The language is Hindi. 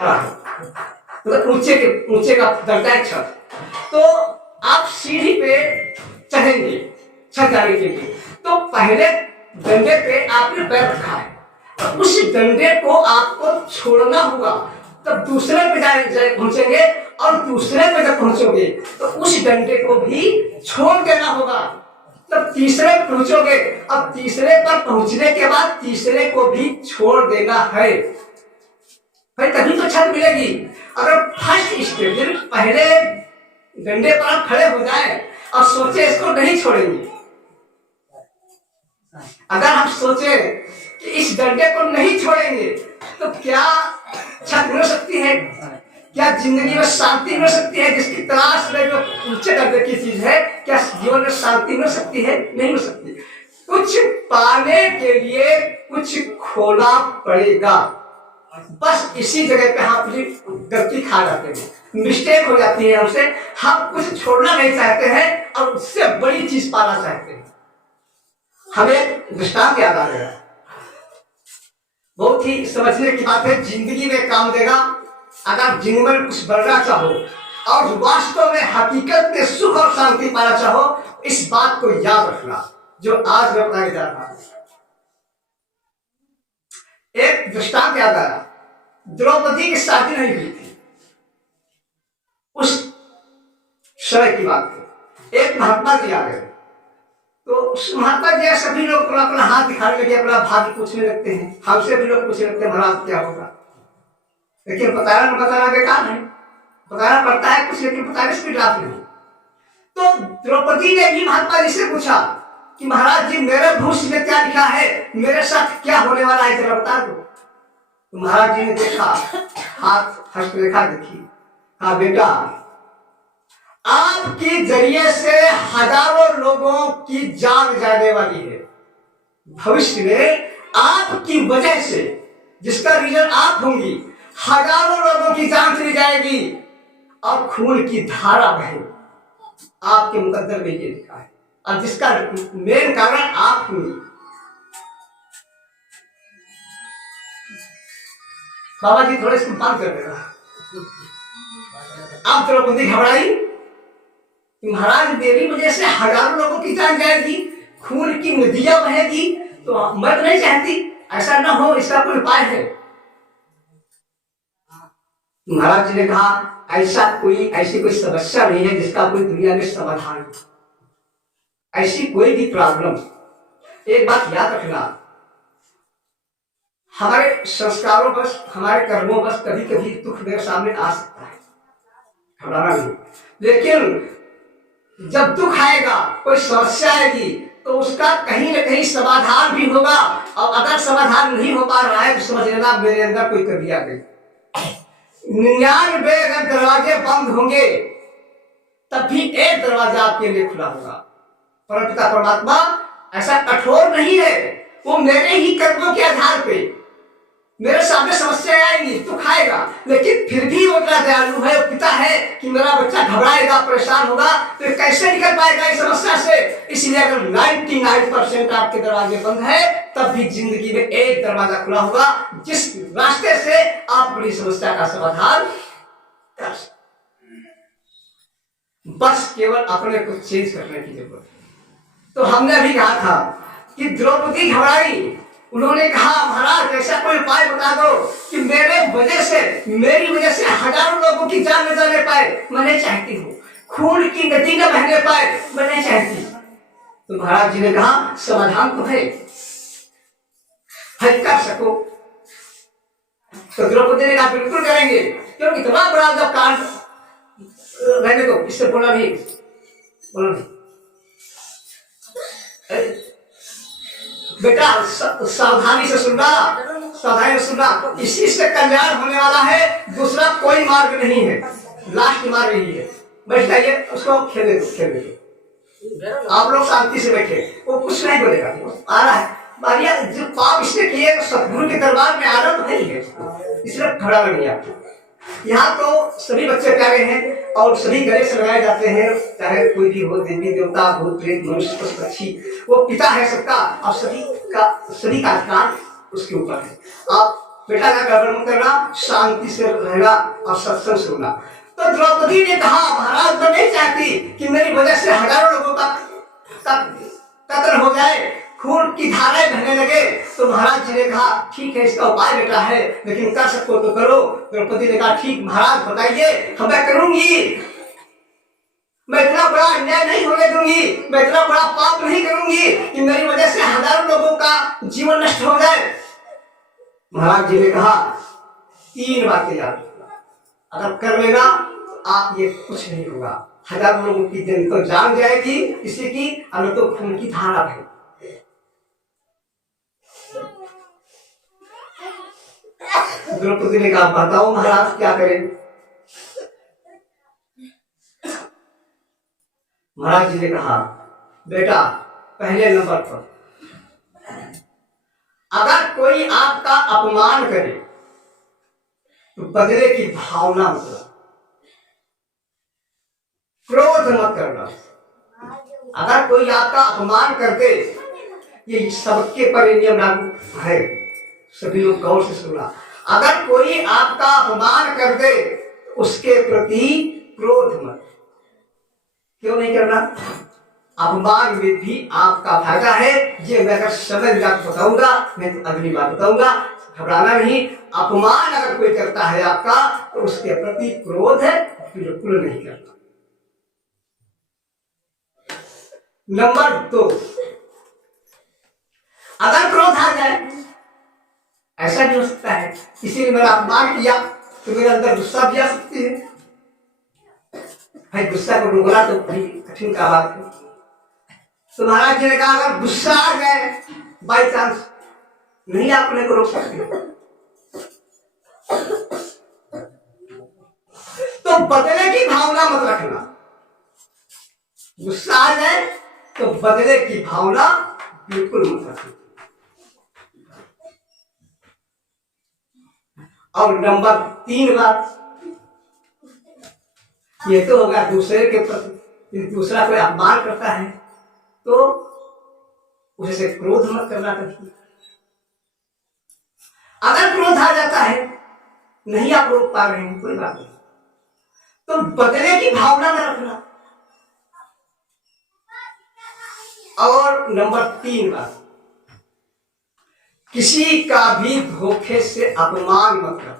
मतलब ऊंचे का डंडा है छत। तो आप सीढ़ी पे चढ़ेंगे छत जाने के लिए, तो पहले डंडे पे आपने पैर रखा है, तो उस डंडे को आपको छोड़ना होगा, तब दूसरे पे जाए पहुंचेंगे, और दूसरे पे जब पहुंचोगे तो उस डंडे को भी छोड़ देना होगा, तब तीसरे पे पहुंचोगे, अब तीसरे पर पहुंचने के बाद तीसरे को भी छोड़ देना है भाई, तभी तो छत मिलेगी। अगर फर्स्ट स्टेप पहले डंडे पर आप खड़े हो जाए और सोचे इसको नहीं छोड़ेंगे, अगर हम सोचे कि इस डंडे को नहीं छोड़ेंगे तो क्या छत मिल सकती है, क्या जिंदगी में शांति मिल सकती है? जिसकी तलाश में जो ऊंचे दर्जे की चीज है, क्या जीवन में शांति मिल सकती है? नहीं मिल सकती। कुछ पाने के लिए कुछ खोना पड़ेगा, बस इसी जगह पे हम अपनी गलती खा जाते हैं, मिस्टेक हो जाती है हमसे। हम कुछ छोड़ना नहीं चाहते हैं और उससे बड़ी चीज पाना चाहते हैं। हमें दृष्टांत याद आ गया, बहुत ही समझने की बात है, जिंदगी में काम देगा। अगर जिंदगी में कुछ बढ़ना चाहो और वास्तव में हकीकत में सुख और शांति पाना चाहो, इस बात को याद रखना जो आज मैं बताने जा रहा हूं। एक दृष्टांत याद आया, द्रौपदी की शादी नहीं हुई थी, उस समय की बात है। एक महात्मा जी आ गए, तो महात्मा जी सभी लोग अपना हाथ दिखाने लगे, अपना भाग्य पूछने लगते हैं, हमसे भी लोग पूछने लगते हैं महाराज क्या होगा, लेकिन बताना बेकार है, बताना पड़ता है कुछ, लेकिन बताने से भी लाभ नहीं। तो द्रौपदी ने भी महात्मा जी से पूछा कि महाराज जी मेरे भविष्य में क्या लिखा है, मेरे साथ क्या होने वाला है, जरा बता दो। तो महाराज जी ने देखा, हाथ हस्तरेखा देखी, कहा बेटा आपके जरिए से हजारों लोगों की जान जाने वाली है, भविष्य में आपकी वजह से, जिसका रीजन आप होंगी, हजारों लोगों की जान चली जाएगी और खून की धारा बहेगी। आपके मुकद्दर में ये लिखा है, और जिसका मेन कारण आप होंगी। बाबा जी थोड़े इसको बंद कर देगा। आप द्रौपदी घबराई, महाराज मेरी वजह से हजारों लोगों की जान जाएगी, खून की नदियां बहेगी, तो मैं तो नहीं चाहती ऐसा ना हो, इसका कोई उपाय है? महाराज जी ने कहा ऐसी कोई समस्या नहीं है जिसका कोई दुनिया में समाधान हो, ऐसी कोई भी प्रॉब्लम। एक बात याद रखना, हमारे संस्कारों बस, हमारे कर्मों बस कभी कभी दुख मेरे सामने आ सकता है, घबराना नहीं, लेकिन जब दुख आएगा, कोई समस्या आएगी, तो उसका कहीं न कहीं समाधान भी होगा। और अगर समाधान नहीं हो पा रहा है तो समझ लेना मेरे अंदर कोई कमी आ गई। 99 अगर दरवाजे बंद होंगे तब भी एक दरवाजा आपके लिए खुला होगा। परमपिता परमात्मा ऐसा कठोर नहीं है, वो मेरे ही कर्मों के आधार पे मेरे सामने समस्या आएगी, दुख आएगा, लेकिन फिर भी वो इतना दयालु है, पिता है कि मेरा बच्चा घबराएगा, परेशान होगा, तो कैसे निकल पाएगा इस समस्या से। इसलिए अगर 99% आपके दरवाजे बंद है, तब भी जिंदगी में एक दरवाजा खुला होगा, जिस रास्ते से आप अपनी समस्या का समाधान कर सकते। बस केवल अपने को चेंज करने की जरूरत है। तो हमने अभी कहा था कि द्रौपदी घबराई, उन्होंने कहा महाराज ऐसा कोई उपाय बता दो कि मेरी वजह से हजारों लोगों की जान न जाने पाए, मैं नहीं चाहती हूँ, खून की नदी न बहने पाए, मैं नहीं चाहती। तो महाराज जी ने कहा समाधान तो है, हल कर सको। तो द्रौपदी ने कहा बिल्कुल करेंगे, क्योंकि इतना बड़ा जब कांड, रहने दो, इससे बोला नहीं। बेटा सावधानी से सुनना, सावधानी से सुनना, इसी से कल्याण होने वाला है, दूसरा कोई मार्ग नहीं है, लास्ट मार्ग यही है। बैठ जाइए, उसको खेलने दो। आप लोग शांति से बैठे, वो कुछ नहीं बोलेगा, आ रहा है बारिया, जो पाप इसने किए तो सतगुरु के दरबार में आनंद नहीं है, इसलिए खड़ा नहीं आपको। यहाँ तो सभी बच्चे प्यारे हैं और सभी गले से लगाए जाते हैं, चाहे कोई भी हो, देवी देवता, भूत प्रेत, मनुष्य, पशु पक्षी, वो पिता है सबका, और सभी का अधिकार उसके ऊपर है। आप बेटा का गड़बड़ मत करना, शांति से रहना और सत्संग सुनना। तो द्रौपदी ने कहा महाराज मैं नहीं चाहती कि मेरी वजह से हजारों लोगों का कत्ल हो जाए, खून की धाराएं बहने लगे। तो महाराज जी ने कहा ठीक है इसका उपाय बेटा है, लेकिन कर सको तो करो। द्रौपदी ने कहा ठीक महाराज बताइए, हम मैं करूंगी, मैं इतना बड़ा अन्याय नहीं होने दूंगी, मैं इतना बड़ा पाप नहीं करूंगी कि मेरी वजह से हजारों लोगों का जीवन नष्ट हो जाए। महाराज जी ने कहा 3 बातें याद रखना, अगर कर लेना तो आप ये कुछ नहीं होगा, हजारों लोगों की दिन तो जान जाएगी किसी की, और तो खून की धारा है। द्रौपदी ने कहा बताओ महाराज क्या करें। महाराज जी ने कहा बेटा पहले नंबर पर अगर कोई आपका अपमान करे तो बदले की भावना मत रखना, क्रोध मत करना। अगर कोई आपका अपमान कर दे, ये सबके पर नियम लागू है, सभी लोग गौर से सुनना। अगर कोई आपका अपमान कर दे तो उसके प्रति क्रोध मत। क्यों नहीं करना? अपमान में भी आपका फायदा है। ये मैं अगर समय मिला तो बताऊंगा, मैं तो अगली बार बताऊंगा, घबराना नहीं। अपमान अगर कोई करता है आपका तो उसके प्रति क्रोध है बिल्कुल नहीं करना। नंबर 2, अगर क्रोध आ जाए, ऐसा भी हो सकता है किसी ने मेरा अपमान किया तो मेरे अंदर गुस्सा भी आ सकती है। भाई गुस्सा को रोकना तो बड़ी कठिन का बात है। तो महाराज जी ने कहा अगर गुस्सा आ जाए बाई चांस, नहीं आप अपने को रोक सकते, तो बदले की भावना मत रखना। गुस्सा आ जाए तो बदले की भावना बिल्कुल मत रखना। और नंबर 3 बात, ये तो होगा दूसरे के प्रति, दूसरा कोई अपमान करता है तो उसे क्रोध मत करना कभी। अगर क्रोध आ जाता है, नहीं आप रोक पा रहे हैं कोई बात नहीं, तो बदले की भावना न रखना। और नंबर 3 बात, किसी का भी धोखे से अपमान मत करना।